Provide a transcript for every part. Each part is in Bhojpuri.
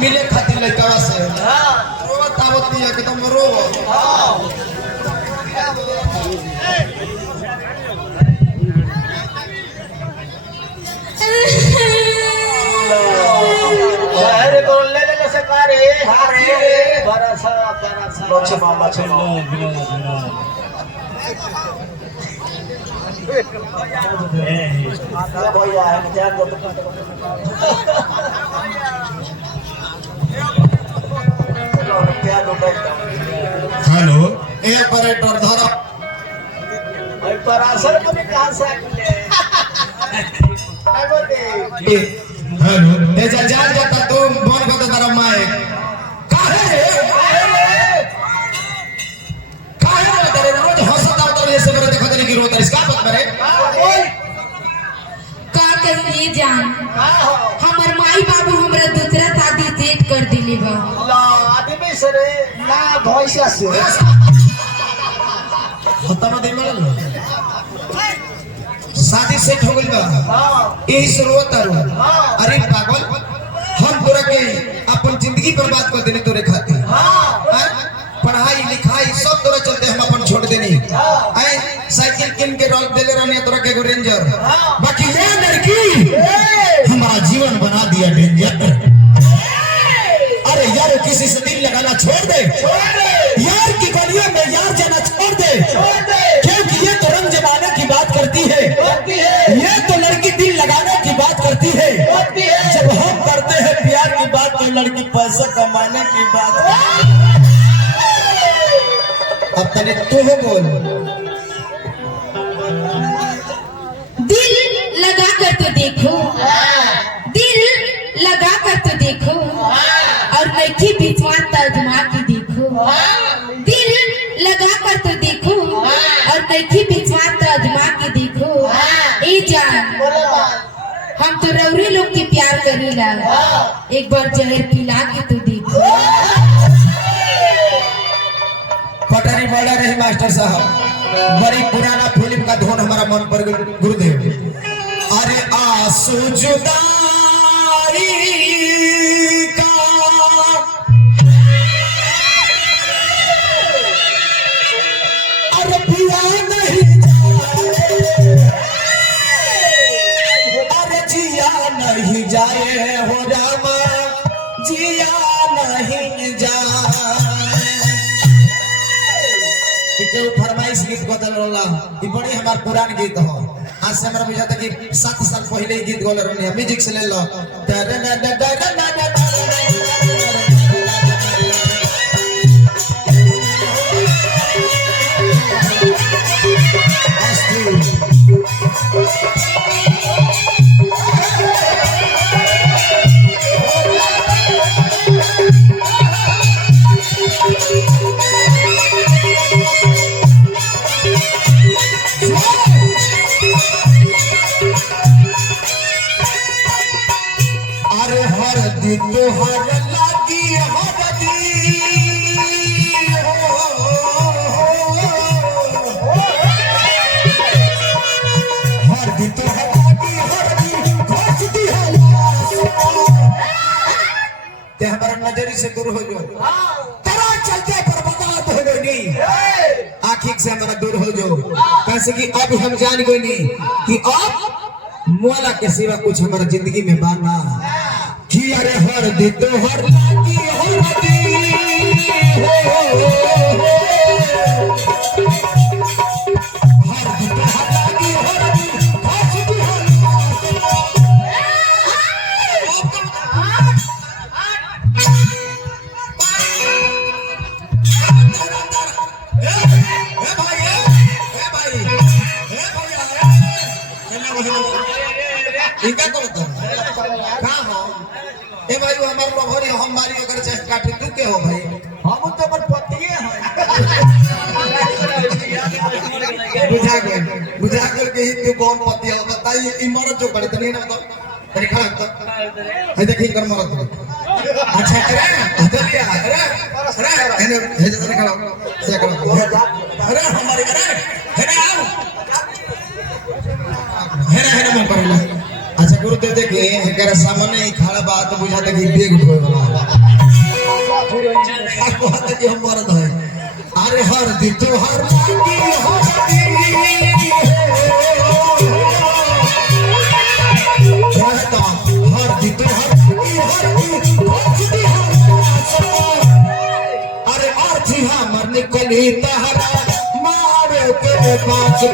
मिले खातिर लड़का से रोवा तावत नहीं है कि तुम रोवो अरे बोल ले से मारे बरसा बरसा मामा चलो भैया है ध्यान दो हेलो ए ऑपरेटर धरो भाई परासर को भी कहां से आके काय बोलते हेलो ए जा जाता तू फोन कर दे तेरा माए काहे तेरे रोज हंसता तो ऐसे मेरे देखो तेरे की रोता इसका बात करे का कहिए जान हमर माई बाबू हमरा दूसरा शादी सेट कर दिले बा ला आदमी से रे ना भैंसा से खत्म दे मिलल शादी सेट हो गइल बा यही शुरुआत करो अरे पागल हम पूरा के अपन जिंदगी बर्बाद कर देने तोरे खातिर पढ़ाई लिखाई सब तोरा चलते हम अपन छोड़ देनी आए साइकिल किन के रोल देले रहने तोरा के रेंजर बाकी ये लड़की हमारा जीवन बना दिया डेंजर अरे यार किसी से दिल लगाना छोड़ दे यार की गलियों में यार जाना छोड़ दे क्योंकि ये तो रंग जमाने की बात करती है ये तो लड़की दिल लगाने की बात करती है जब हम करते हैं प्यार की बात तो लड़की पैसा कमाने की बात अब तने तू हो बोल दिल लगा कर तो देखो दिल लगा कर तो देखो और लड़की बिछवा तजमा के देखो दिल लगा कर तो देखो और लड़की बिछवा तजमा के देखो ए जान हम तो रौरे लोग के प्यार करेला एक बार जहर पिला के तो देखो पटारी वाला रहे मास्टर साहब बड़ी पुराना फिल्म का धुन हमारा मन पर गुरुदेव अरे आंसू जुदाई का अरे पिया नहीं जाए अरे जिया नहीं जाए हो रामा जिया नहीं जाए फरमाइश गीत बदल रहा ये बड़ी हमार पुरान गीत हो आज से हमारा बुझाता कि 7 साल पहले गीत गोल रहे म्यूजिक से ले लो अरे हरदी तोहर लागी हरदी हरदी तोहर लागी हरदी घोषती है ते हमारा नजरी से दूर हो जो तेरा चलते पर बर्बाद हो गई आखिर से हमारा दूर हो जो कैसे कि अब हम जान गए नहीं कि अब मौला के सिवा कुछ हमारा जिंदगी में बाना कि अरे हरदी तो हर लागी हरदी हरदी तो हर लागी हरदी घोषती है ठीक है तो कहां हो ए भाई हमार लोभरी हम मारी अगर चाहे काटे तू के हो भाई हम तो अपन पतिए हैं बुझा कर के ही तू कौन पति है बताइए ई मरद जो करे तनी ना बताओ तरी खड़ा तो है देखी कर मरद अच्छा अरे चलिए अरे हे जरा खड़ा अरे हमारे अरे हे आओ हे मन पर अच्छा गुरुदेव देखिए एकरा सामने ही खड़ा बात बुझाता कि बेग उठोए वाला का कहत कि हम मर्द है अरे हर दी तू हर लागी हर दी अरे अर्थी हमर निकली तहरा मारे के पाँच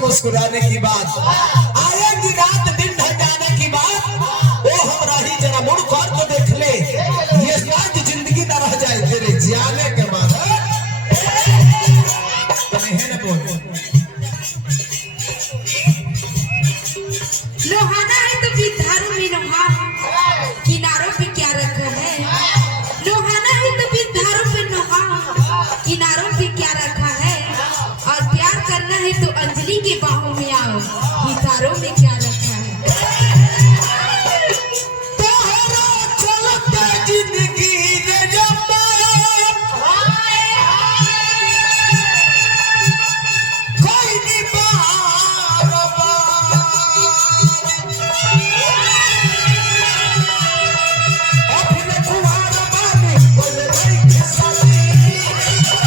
मुस्कुराने की बात आएगी रात दिन ढल जाने की बात ओ हमरा ही जरा मुड़ कर तो देख ले ये साथ जिंदगी न रह जाए तेरे जाने के बाद तुम्हें न बोल लोहाना है तो विधारों में लोहा किनारों पे क्या रखा है लोहाना है तो विधारों पे लोहा किनारों पे क्या रखा है और प्यार करना है तो अंजलि के बाहों में आओ हिसारों में क्या रखा है तोहरा चलते जिंदगी रे जम्मा कोई नहीं बार अपने कुमार बाने बोले भाई के साथी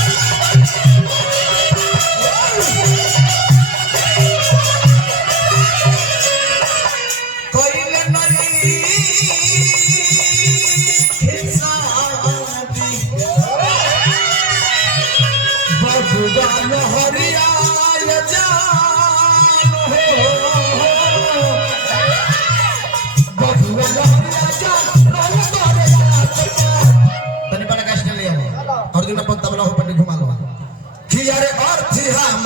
और दिन अपन तबला हो पट्टी घुमा लो कि यार अर्थी हम